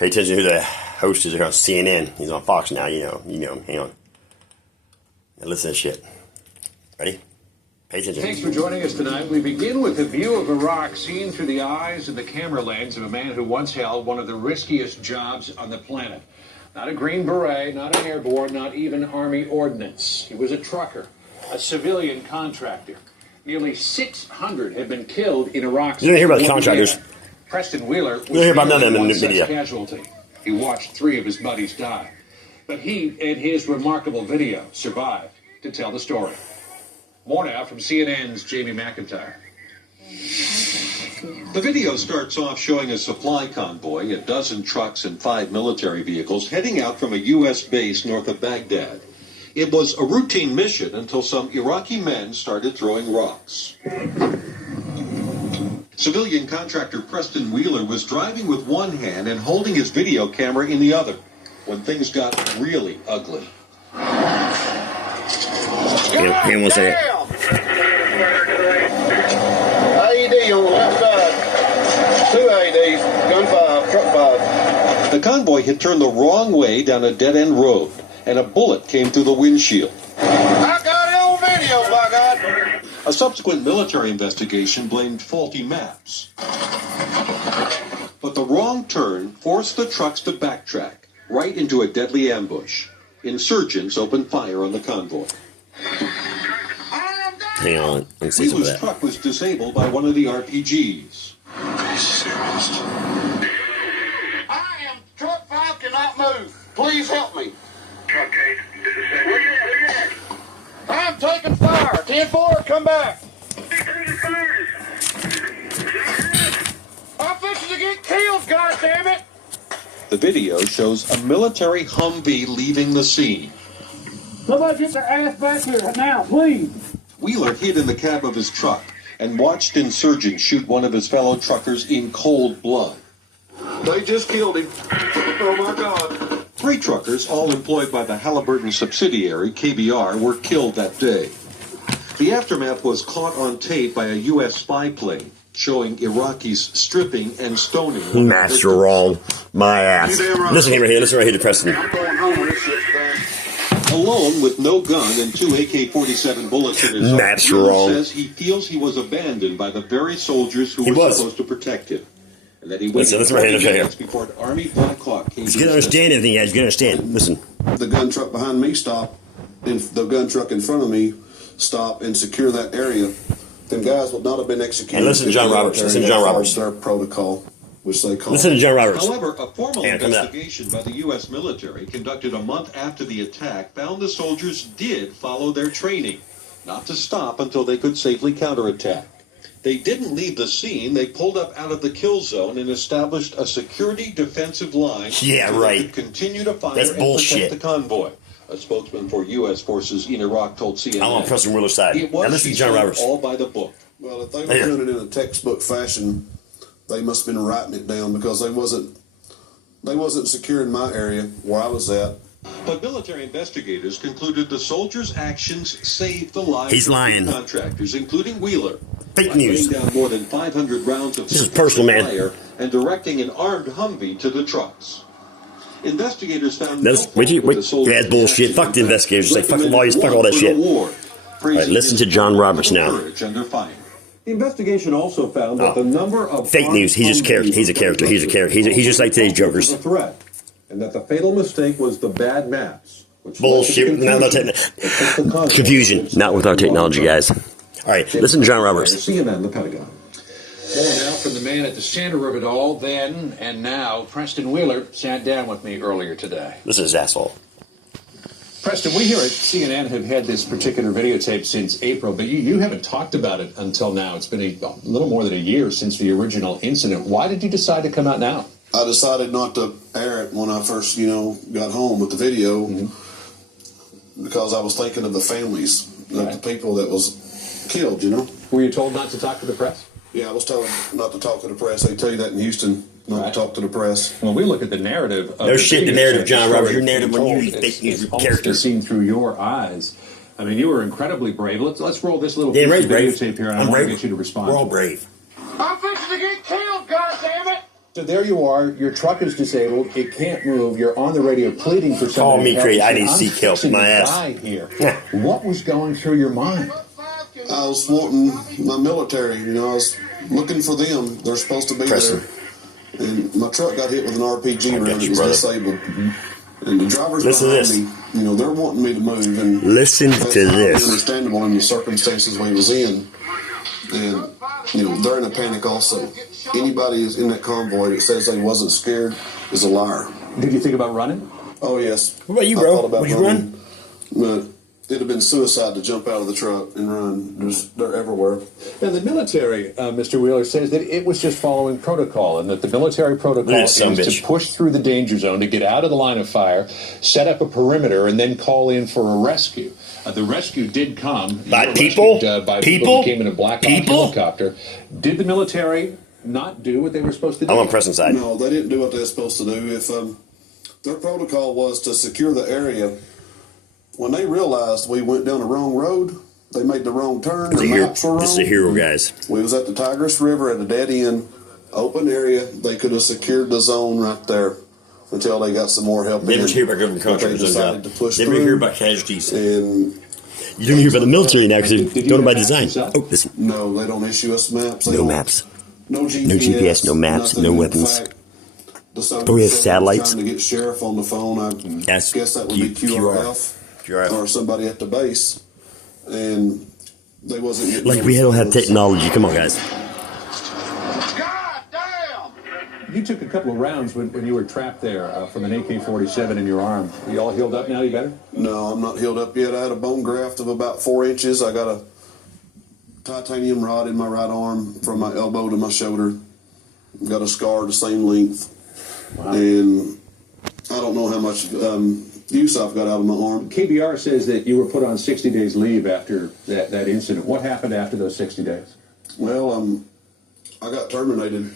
Pay attention to who the host is here on CNN. He's on Fox now, you know him. Hang on. Now listen to this shit. Ready? Pay attention. Thanks for joining us tonight. We begin with a view of Iraq seen through the eyes and the camera lens of a man who once held one of the riskiest jobs on the planet. Not a Green Beret, not an airborne, not even Army ordnance. He was a trucker, a civilian contractor. Nearly 600 have been killed in Iraq. You didn't hear about the contractors. Preston Wheeler was hear about none of them in the such video. Casualty. He watched 3 of his buddies die. But he and his remarkable video survived to tell the story. More now from CNN's Jamie McIntyre. The video starts off showing a supply convoy, a dozen trucks and 5 military vehicles heading out from a U.S. base north of Baghdad. It was a routine mission until some Iraqi men started throwing rocks. Civilian contractor Preston Wheeler was driving with one hand and holding his video camera in the other when things got really ugly. Hang on one second. AED on the left side. 2 AEDs, gun 5, truck 5. The convoy had turned the wrong way down a dead-end road, and a bullet came through the windshield. I got it on video, by God. A subsequent military investigation blamed faulty maps. But the wrong turn forced the trucks to backtrack right into a deadly ambush. Insurgents opened fire on the convoy. Hang on. Let me see some of Wheeler's that. truck was disabled by one of the RPGs. I am truck 5, cannot move. Please help me. Okay, where you at? I'm taking fire. 10-4, come back. I'm fixing to get killed, goddammit. The video shows a military Humvee leaving the scene. Somebody get their ass back here now, please. Wheeler hid in the cab of his truck and watched insurgents shoot one of his fellow truckers in cold blood. They just killed him. Oh, my God. 3 truckers, all employed by the Halliburton subsidiary, KBR, were killed that day. The aftermath was caught on tape by a U.S. spy plane, showing Iraqis stripping and stoning. Maps are wrong. My ass. Listen right here. Listen right here to Preston. I'm going home with this shit, man. Alone with no gun and 2 AK-47 bullets in his Maps arm, are Wheeler wrong. says he feels he was abandoned by the very soldiers who He were was. supposed to protect him. And that he waited Listen right here, 20 right here. minutes before an Army Black Hawk came You to can his understand anything, guys. You can understand. Listen. The gun truck behind me stopped, and the gun truck in front of me stopped and secure that area. Them guys would not have been executed. Hey, listen to John Roberts. Listen to John Roberts. Their protocol, which they call. Listen to John Roberts. However, a formal Yeah, come investigation by the U.S. military conducted a month after the attack found the soldiers did follow their training, not to stop until they could safely counterattack. They didn't leave the scene. They pulled up out of the kill zone and established a security defensive line. Yeah, so right. They could continue to fire That's and bullshit. protect the convoy. A spokesman for U.S. forces in Iraq told CNN. I'm on Preston Wheeler's side. It Now was, listen he to John said, Roberts. all by the book. Well, if they were Here. doing it in a textbook fashion, they must have been writing it down because they wasn't securing my area where I was at. But military investigators concluded the soldiers' actions saved the lives He's of lying. contractors, including Wheeler. Fake by news. laying down more than 500 rounds of This is personal, man. fire and directing an armed Humvee to the trucks. Investigators found That's- no wait, fault with wait, the soldiers' yeah, bullshit. actions. Fuck the In fact, investigators. Like, fuck recommended lawyers, fuck all that one for shit. the war, praising listen his to John Roberts now. courage under fire. The investigation also found that the number of Fake news. He's just character. He's a character. He's a character. He's just like today's jokers. was a threat, and that the fatal mistake was the bad maps. Which Bullshit. led to Confusion. Not with our technology, guys. All right. Listen to John Roberts. CNN, the Pentagon. More now from the man at the center of it all then and now. Preston Wheeler sat down with me earlier today. This is his asshole. Preston, we here at CNN have had this particular videotape since April, but you haven't talked about it until now. It's been a little more than a year since the original incident. Why did you decide to come out now? I decided not to air it when I first, got home with the video because I was thinking of the families of the people that was killed, Were you told not to talk to the press? Yeah, I was told not to talk to the press. They tell you that in Houston, not to talk to the press. When we look at the narrative of No shit, the narrative, John Roberts. Your narrative when you it's fake news almost character. seen through your eyes. I mean, you were incredibly brave. Let's roll this little Yeah, piece of brave. videotape here, and I I'm want to brave. get you to respond. We're all brave. I'm fixing to get killed, goddammit. So there you are. Your truck is disabled. It can't move. You're on the radio pleading for somebody. Call me to help. crazy. I You need to say, seek help. "I'm My fixing to ass." die here. Yeah. What was going through your mind? I was wanting my military. You know, I was looking for them. They're supposed to be Preston. there. And my truck got hit with an RPG I got round. you, It was brother. disabled. And the drivers Listen to behind this. me, you know, they're wanting me to move. And Listen that's to highly this. understandable in the circumstances we was in. And, you know, they're in a panic also. Anybody who's in that convoy that says they wasn't scared is a liar. Did you think about running? Oh, yes. What about you, I bro? thought about Would you running, but it'd have been suicide to jump out of the truck and run. They're everywhere. Now, the military, Mr. Wheeler, says that it was just following protocol and that the military protocol Look at is this sumbitch. to push through the danger zone, to get out of the line of fire, set up a perimeter, and then call in for a rescue. The rescue did come. By You were people? rescued, by People? who came in a black People? helicopter. Did the military not do what they were supposed to do? I'm on Preston's side. No, they didn't do what they were supposed to do. If their protocol was to secure the area, when they realized we went down the wrong road, they made the wrong turn. This The is a hero, maps were wrong. this is a hero, guys. We was at the Tigris River at a dead end, open area. They could have secured the zone right there until they got some more help. Never in. hear about government But they contractors. decided to push Never through. hear about casualties. And You don't hear about the military now because Did they're you going by get design. maps yourself? Oh, listen. no, they don't issue us maps. They No don't- maps. No GPS. No GPS, no maps, nothing. no In weapons. fact, the son Oh, we have said he was satellites? Trying to get sheriff on the phone. I Yes. guess that would be QRF. QRF. Or somebody at the base, and they wasn't getting Like we don't have technology. Come on, guys. God damn! You took a couple of rounds when you were trapped there from an AK-47 in your arm. Are you all healed up now? You better? No, I'm not healed up yet. I had a bone graft of about 4 inches. I got a titanium rod in my right arm from my elbow to my shoulder. Got a scar the same length, Wow. and I don't know how much use I've got out of my arm. KBR says that you were put on 60 days leave after that incident. What happened after those 60 days? Well, I got terminated.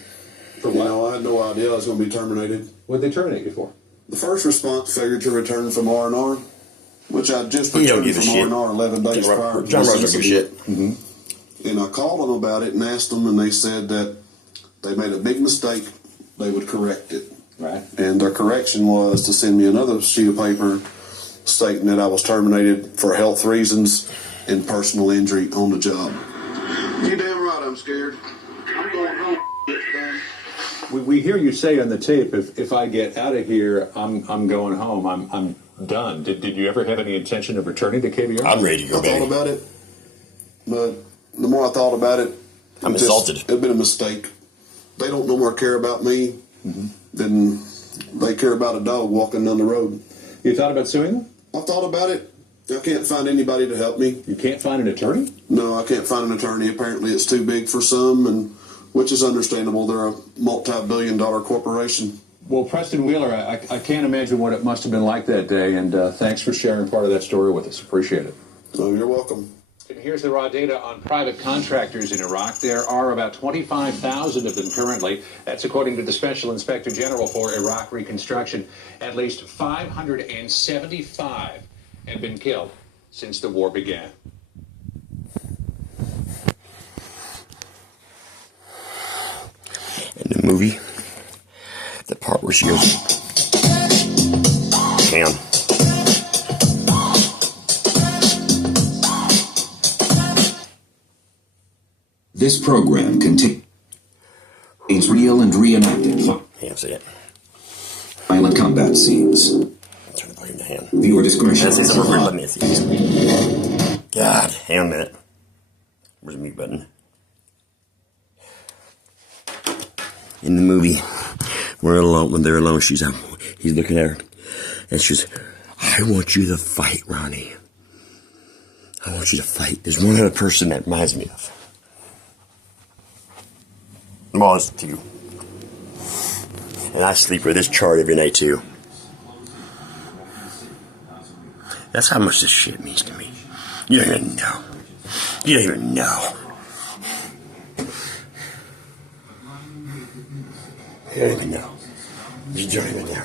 For You what? know, I had no idea I was going to be terminated. What did they terminate you for? The first response failure to return from R&R, which I just He don't returned give a from shit. R&R 11 days prior to John this Rose don't give a incident. shit. And I called them about it and asked them, and they said that they made a big mistake. They would correct it. Right. And their correction was to send me another sheet of paper stating that I was terminated for health reasons and personal injury on the job. You damn right I'm scared. I'm going home. We hear you say on the tape, if I get out of here, I'm going home. I'm done. Did you ever have any intention of returning to KBR? I'm ready to go, I thought baby. about it, but the more I thought about it, I'm insulted. It'd been a mistake. They don't no more care about me than they care about a dog walking down the road. You thought about suing them? I thought about it. I can't find anybody to help me. You can't find an attorney? No, I can't find an attorney. Apparently, it's too big for some, and which is understandable. They're a multi-billion-dollar corporation. Well, Preston Wheeler, I can't imagine what it must have been like that day, and thanks for sharing part of that story with us. Appreciate it. So you're welcome. And here's the raw data on private contractors in Iraq. There are about 25,000 of them currently. That's according to the Special Inspector General for Iraq Reconstruction. At least 575 have been killed since the war began. In the movie, the part where she goes, "Cam." This program contains real and reenacted Ham, say it. violent combat scenes. I'm trying to blame the hand. Viewer discretion Let's see is something real. Let advised. me see. God, hang on a minute. Where's the mute button? In the movie, when they're alone, he's looking at her, and she goes, "I want you to fight, Ronnie. I want you to fight." There's one other person that reminds me of. Well, it's you. And I sleep with this chart every night too. That's how much this shit means to me. You don't even know. You don't even know. You don't even know. You don't even know.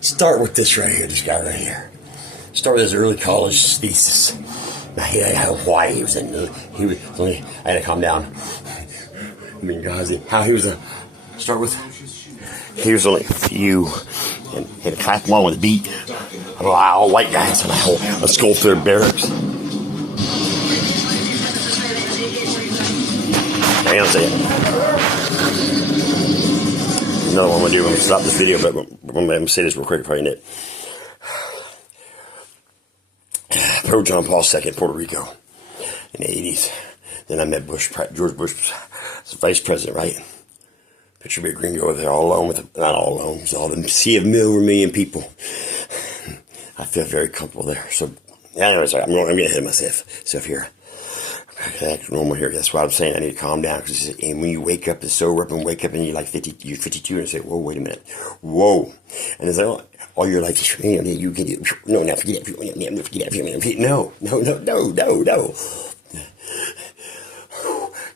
Start with this right here, this guy right here. Start with his early college thesis. Now, he had Hawaii. I had to calm down. I mean, guys, how he was start with. He was only a few, and had to clap along with the beat. All white guys on a skull through barracks. Hang on a second. Another one I'm going to do. I'm going to stop this video, but I'm going to say this real quick before I end it. Pro John Paul II, Puerto Rico, in the 80s. Then I met George Bush, vice president, right? Picture me a green girl there all alone with, not all alone, it was all the sea of million people. I feel very comfortable there. So, anyways, I'm getting ahead of myself here. Act normal here. That's why I'm saying I need to calm down. And when you wake up and sober up and wake up and you're like 52 and say, whoa, wait a minute. Whoa. And it's like, all your life, you get it. No, now forget it. No.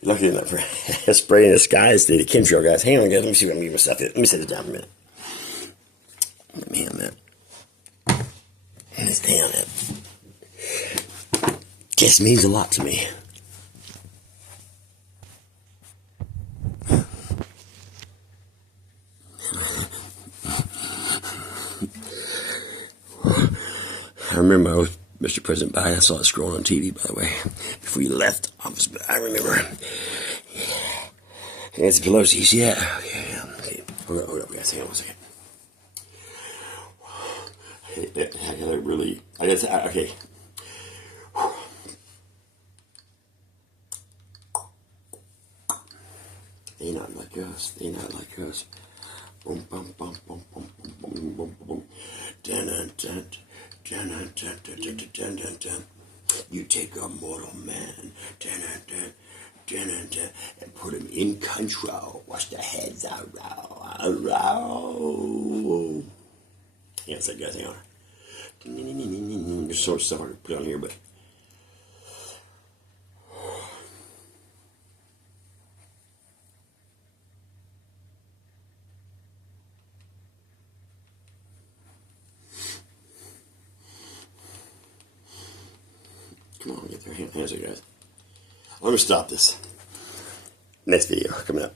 Lucky enough for spraying the skies to the chemtrail guys. Hang on, guys. Let me see what I'm giving myself. Let me set it down for a minute. Man, that. Let's down it. Just means a lot to me. I remember I was Mr. President Biden. I saw it scrolling on TV, by the way, before you left office. But I remember. Nancy Pelosi, you see that? Okay. Hold up, guys. Hang on one second. I gotta really. Okay. They not like us. They not like us. Boom, bum, bum, bum, bum, bum, bum, bum, bum. Dun, dun, dun, dun, dun, dun, dun, dun, dun, dun. You take a mortal man, dun, dun, dun, dun, dun, dun, and put him in control. Watch the heads out. Yeah, it's like guys, hang on. There's so much stuff I could put on here, but. Come on, get their hands up, guys. Let me stop this. Next video coming up.